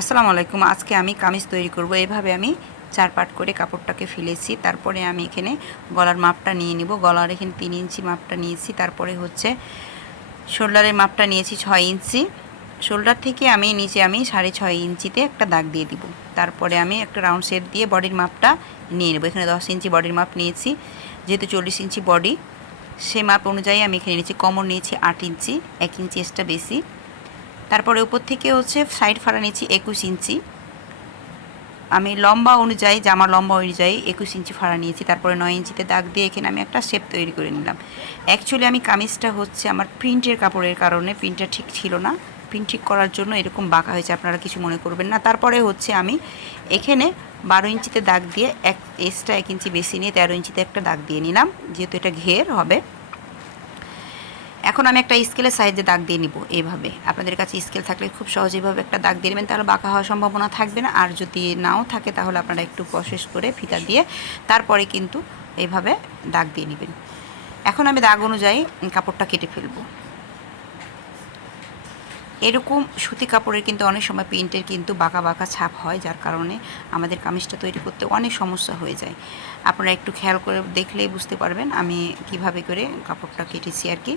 আসসালামু আলাইকুম। আজকে আমি কামিজ তৈরি করব। এভাবে আমি 4 পার্ট করে কাপড়টাকে ফেলেছি। তারপরে আমি এখানে গলার মাপটা নিয়ে নিব। গলার এখানে 3 ইঞ্চি মাপটা নিয়েছি। তারপরে হচ্ছে শোল্ডারের মাপটা নিয়েছি 6 ইঞ্চি। শোল্ডার থেকে আমি নিচে 6.5 ইঞ্চিতে একটা দাগ দিয়ে দিব। তারপরে আমি একটা রাউন্ড শেপ দিয়ে বডির মাপটা নিয়ে নেব। এখানে 10 ইঞ্চি বডির মাপ নিয়েছি, যেহেতু 40 ইঞ্চি বডি, সেই মাপ অনুযায়ী আমি এখানে নিয়েছি কোমর নিয়েছি 8 ইঞ্চি, 1 ইঞ্চি এক্সট্রা বেশি। তারপরে উপর থেকে হচ্ছে সাইড ফাড়া নিয়েছি 21 ইঞ্চি। আমি লম্বা অনুযায়ী, জামা লম্বা অনুযায়ী 21 ইঞ্চি ফাড়া নিয়েছি। তারপরে 9 ইঞ্চিতে দাগ দিয়ে এখানে আমি একটা শেপ তৈরি করে নিলাম। অ্যাকচুয়ালি আমি কামিজটা হচ্ছে আমার প্রিন্টের কাপড়ের কারণে প্রিন্টটা ঠিক ছিল না, প্রিন্ট ঠিক করার জন্য এরকম বাঁকা হয়েছে, আপনারা কিছু মনে করবেন না। তারপরে হচ্ছে আমি এখানে 12 ইঞ্চিতে দাগ দিয়ে এক্সট্রা 1 ইঞ্চি বেশি নিয়ে 13 ইঞ্চিতে একটা দাগ দিয়ে নিলাম, যেহেতু এটা ঘের হবে। এখন আমি একটা স্কেলের সাইজে দাগ দিয়ে নিব। এইভাবে আপনাদের কাছে স্কেল থাকলে খুব সহজেভাবে একটা দাগ দিয়ে নেবেন, তাহলে বাঁকা হওয়ার সম্ভাবনা থাকবে না। আর যদি নাও থাকে তাহলে আপনারা একটু প্রসেস করে ফিতা দিয়ে তারপরে কিন্তু এইভাবে দাগ দিয়ে নেবেন। এখন আমি দাগ অনুযায়ী কাপড়টা কেটে ফেলব। এরকম সুতি কাপড়ের কিন্তু অনেক সময় প্রিন্টের কিন্তু বাঁকা বাঁকা ছাপ হয়, যার কারণে আমাদের কামিজটা তৈরি করতে অনেক সমস্যা হয়ে যায়। আপনারা একটু খেয়াল করে দেখলেই বুঝতে পারবেন আমি কিভাবে করে কাপড়টা কেটেছি আর কি।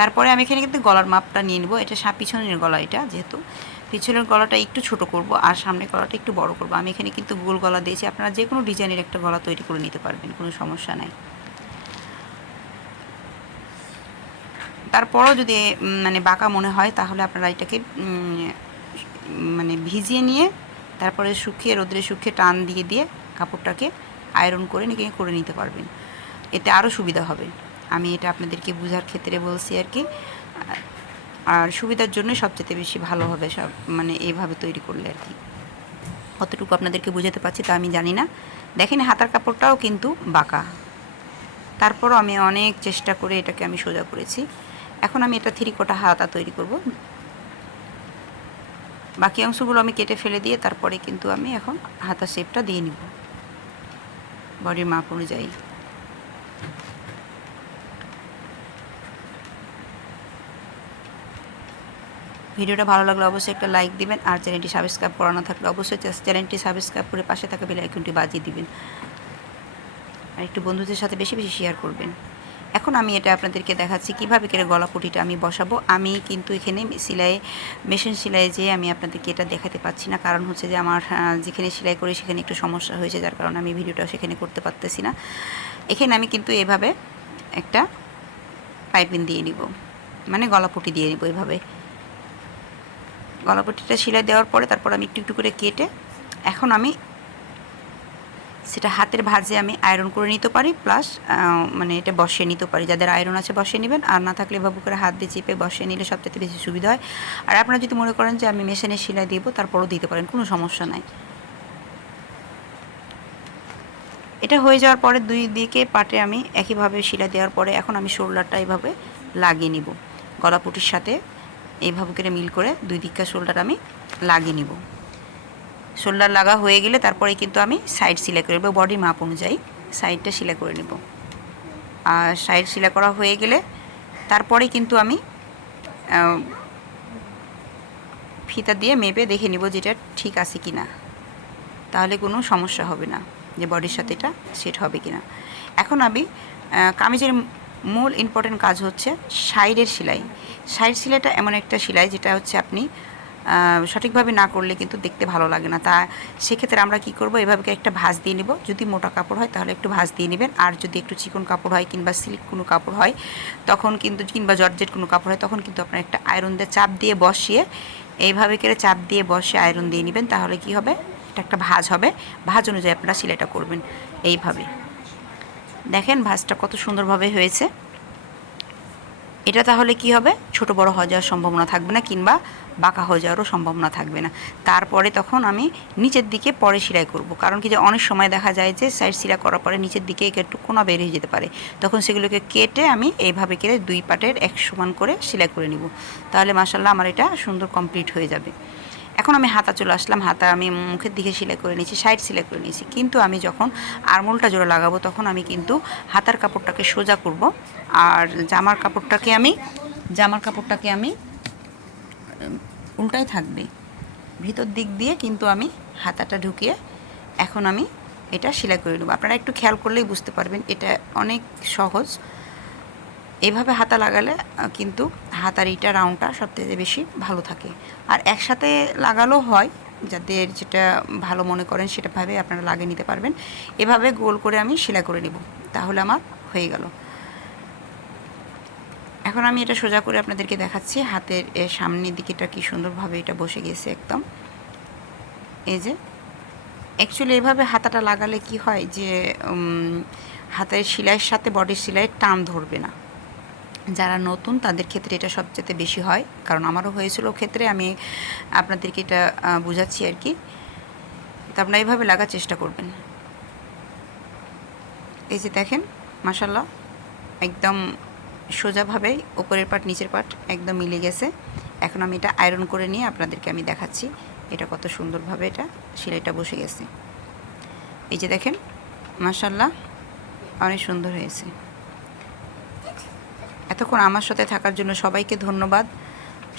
তারপরে আমি এখানে কিন্তু গলার মাপটা নিয়ে নেব। এটা পিছনের গলা, এটা যেহেতু পিছনের গলাটা একটু ছোট করব আর সামনের গলাটা একটু বড় করব। আমি এখানে কিন্তু গোল গলা দিয়েছি, আপনারা যে কোনো ডিজাইনের একটা গলা তৈরি করে নিতে পারবেন, কোনো সমস্যা নাই। তারপরও যদি বাঁকা মনে হয় তাহলে আপনারা এটাকে ভিজিয়ে নিয়ে তারপরে শুকিয়ে রোদ্রে শুকিয়ে টান দিয়ে দিয়ে কাপড়টাকে আয়রন করে নিতে পারবেন, এতে আরও সুবিধা হবে। আমি এটা আপনাদেরকে বোঝার ক্ষেত্রে বলছি আর কি, আর সুবিধার জন্য সবচেয়ে বেশি ভালো হবে সব এইভাবে তৈরি করলে আর কি। কতটুকু আপনাদেরকে বোঝাতে পারছি তা আমি জানি না। দেখেন হাতার কাপড়টাও কিন্তু বাঁকা, তারপরও আমি অনেক চেষ্টা করে এটাকে আমি সোজা করেছি। এখন আমি এটা 3 কোটা হাতা তৈরি করব। বাকি অংশগুলো আমি কেটে ফেলে দিয়ে তারপরে কিন্তু আমি এখন হাতা শেপটা দিয়ে নিব বডির মাপ অনুযায়ী। ভিডিওটা ভালো লাগলে অবশ্যই একটা লাইক দিবেন, আর চ্যানেলটি সাবস্ক্রাইব করা না থাকলে অবশ্যই চ্যানেলটি সাবস্ক্রাইব করে পাশে থাকা বেল আইকনটি বাজিয়ে দিবেন, আর একটু বন্ধুদের সাথে বেশি বেশি শেয়ার করবেন। এখন আমি এটা আপনাদেরকে দেখাচ্ছি কীভাবে করে গলাপুটিটা আমি বসাবো। আমি কিন্তু এখানে মেশিন সেলাই যেয়ে আমি আপনাদেরকে এটা দেখাতে পাচ্ছি না, কারণ হচ্ছে যে আমার যেখানে সেলাই করি সেখানে একটু সমস্যা হয়েছে, যার কারণে আমি ভিডিওটা সেখানে করতে পারতেছি না। এখানে আমি কিন্তু এভাবে একটা পাইপিং দিয়ে নিব, গলাপুটি দিয়ে নিব। এভাবে গলাপট্টিটা সেলাই দেওয়ার পরে তারপর আমি একটু একটু করে কেটে এখন আমি সেটা হাতের ভাঁজে আমি আয়রন করে নিতে পারি, প্লাস এটা বসিয়ে নিতে পারি। যাদের আয়রন আছে বসিয়ে নেবেন, আর না থাকলে এভাবে করে হাত দিয়ে চেপে বসিয়ে নিলে সবচেয়ে বেশি সুবিধা হয়। আর আপনারা যদি মনে করেন যে আমি মেশিনে সেলাই দিব তারপরও দিতে পারেন, কোনো সমস্যা নাই। এটা হয়ে যাওয়ার পরে দুই দিকে পাটে আমি একইভাবে সেলাই দেওয়ার পরে এখন আমি শোল্ডারটা এইভাবে লাগিয়ে নিব। গলাপুটির সাথে এইভাবে করে মিল করে দুই দিককার শোল্ডার আমি লাগিয়ে নিব। শোল্ডার লাগা হয়ে গেলে তারপরে কিন্তু আমি সাইড সেলাই করে নেব, বডির মাপ অনুযায়ী সাইডটা সেলাই করে নেব। আর সাইড সেলাই করা হয়ে গেলে তারপরে কিন্তু আমি ফিতা দিয়ে মেপে দেখে নিব যেটা ঠিক আছে কি না, তাহলে কোনো সমস্যা হবে না যে বডির সাথে এটা সেট হবে কি না। এখন আমি কামিজের মূল ইম্পর্টেন্ট কাজ হচ্ছে সাইডের সেলাই। সাইড সেলাইটা এমন একটা সেলাই যেটা হচ্ছে আপনি সঠিকভাবে না করলে কিন্তু দেখতে ভালো লাগে না। তা সেক্ষেত্রে আমরা কি করব, এভাবে একটা ভাঁজ দিয়ে নেব। যদি মোটা কাপড় হয় তাহলে একটু ভাঁজ দিয়ে নেবেন, আর যদি একটু চিকন কাপড় হয় কিংবা সিল্ক কোনো কাপড় হয় তখন কিন্তু, কিংবা জর্জেট কোনো কাপড় হয় তখন কিন্তু আপনার একটা আয়রন দিয়ে চাপ দিয়ে বসিয়ে এইভাবে করে চাপ দিয়ে বসিয়ে আয়রন দিয়ে নেবেন। তাহলে কি হবে, এটা একটা ভাঁজ হবে। ভাঁজ অনুযায়ী আপনারা সেলাইটা করবেন। এইভাবে দেখেন ভাঁজটা কত সুন্দরভাবে হয়েছে। এটা তাহলে কি হবে, ছোট বড় হয়ে যাওয়ার সম্ভাবনা থাকবে না, কিংবা বাঁকা হয়ে যাওয়ারও সম্ভাবনা থাকবে না। তারপরে তখন আমি নিচের দিকে পরে সেলাই করব, কারণ কি যে অনেক সময় দেখা যায় যে সাইড সেলাই করার পরে নিচের দিকে একটু কোনা বের হয়ে যেতে পারে, তখন সেগুলোকে কেটে আমি এইভাবে করে দুই পাটের এক সমান করে সেলাই করে নিব। তাহলে মাশাআল্লাহ আমার এটা সুন্দর কমপ্লিট হয়ে যাবে। এখন আমি হাতা চলে আসলাম। হাতা আমি মুখের দিকে সেলাই করে নিয়েছি, সাইড সেলাই করে নিয়েছি, কিন্তু আমি যখন আরমোলটা জোড়া লাগাবো তখন আমি কিন্তু হাতার কাপড়টাকে সোজা করব, আর জামার কাপড়টাকে আমি উল্টাই থাকবে। ভিতর দিক দিয়ে কিন্তু আমি হাতাটা ঢুকিয়ে এখন আমি এটা সেলাই করে নেব। আপনারা একটু খেয়াল করলেই বুঝতে পারবেন এটা অনেক সহজ। এভাবে হাতা লাগালে কিন্তু হাতার ইটা রাউন্ডটা সবথেকে বেশি ভালো থাকে। আর একসাথে লাগালেও হয়, যাদের যেটা ভালো মনে করেন সেটাভাবে আপনারা লাগিয়ে নিতে পারবেন। এভাবে গোল করে আমি সেলাই করে নেব, তাহলে আমার হয়ে গেল। এখন আমি এটা সোজা করে আপনাদেরকে দেখাচ্ছি। হাতের সামনের দিকেটা কি সুন্দরভাবে এটা বসে গেছে একদম। এই যে অ্যাকচুয়ালি এভাবে হাতাটা লাগালে কি হয় যে হাতের সেলাইয়ের সাথে বডির সেলাইয়ের টান ধরবে না। যারা নতুন তাদের ক্ষেত্রে এটা সবচেয়ে বেশি হয়, কারণ আমারও হয়েছিল ক্ষেত্রে। আমি আপনাদেরকে এটা বুঝাচ্ছি আর কি। তো আপনারা এইভাবে লাগার চেষ্টা করবেন। এই যে দেখেন মাশাআল্লাহ একদম সোজাভাবেই উপরের পাট নিচের পাট একদম মিলে গেছে। এখন আমি এটা আয়রন করে নিয়ে আপনাদেরকে আমি দেখাচ্ছি এটা কত সুন্দরভাবে এটা সেলাইটা বসে গেছে। এই যে দেখেন মাশাআল্লাহ অনেক সুন্দর হয়েছে। এতক্ষণ আমার সাথে থাকার জন্য সবাইকে ধন্যবাদ।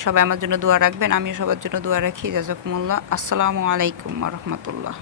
সবাই আমার জন্য দোয়া রাখবেন, আমিও সবার জন্য দোয়া রাখি। জাযাকুমুল্লাহ। আসসালামু আলাইকুম ওয়া রাহমাতুল্লাহ।